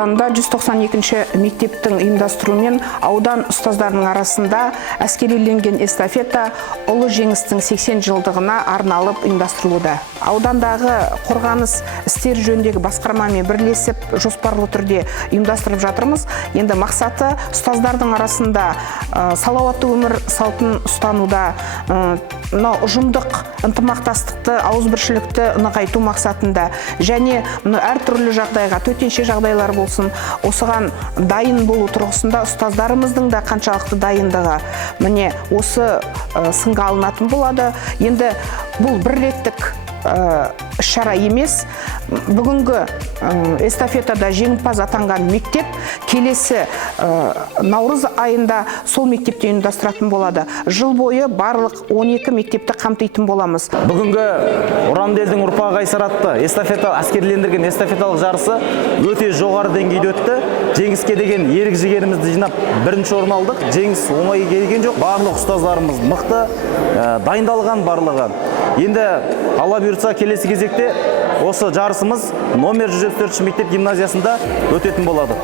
ауданында 192-ші мектептің ұйымдастыруымен аудан ұстаздарының арасында әскериленген эстафета ұлы жеңістің 80 жылдығына арналып ұйымдастырылуда. Аудандағы қорғаныс істері жөніндегі басқармамен бірлесіп жоспарлы түрде ұйымдастырып жатырмыз. Енді мақсаты ұстаздардың арасында салауатты өмір салтын ұстануда, ұжымдық ынтымақтастықты, ауызбіршілікті нығайту мақсатында және әртүрлі жағдайға, төтенше жағдайлар болсын, осыған дайын болу тұрғысында ұстаздарымыздың да қаншалықты дайындығы міне осы сынға алынатын болады. Енді бұл бір реттік шара емес. Бүгінгі эстафетада жеңімпаз атанған мектеп келесі наурыз айында сол мектепте ұйымдастыратын болады. Жыл бойы барлық 12 мектепті қамтитын боламыз. Бүгінгі ұранды елдің ұрпағы қайсар атты әскерлендірген эстафеталық жарысы өте жоғары деңгейде өтті. Жеңіске деген ерік жігерімізді жинап бірінші орын алдық. Жеңіс оңай келген жоқ. Барлық ұстаздарымыз мықты, дайындалған барлығы. Енді Алла бұйыртса келесі кезекте осы жарысымыз номер 104 мектеп гимназиясында өтетін болады.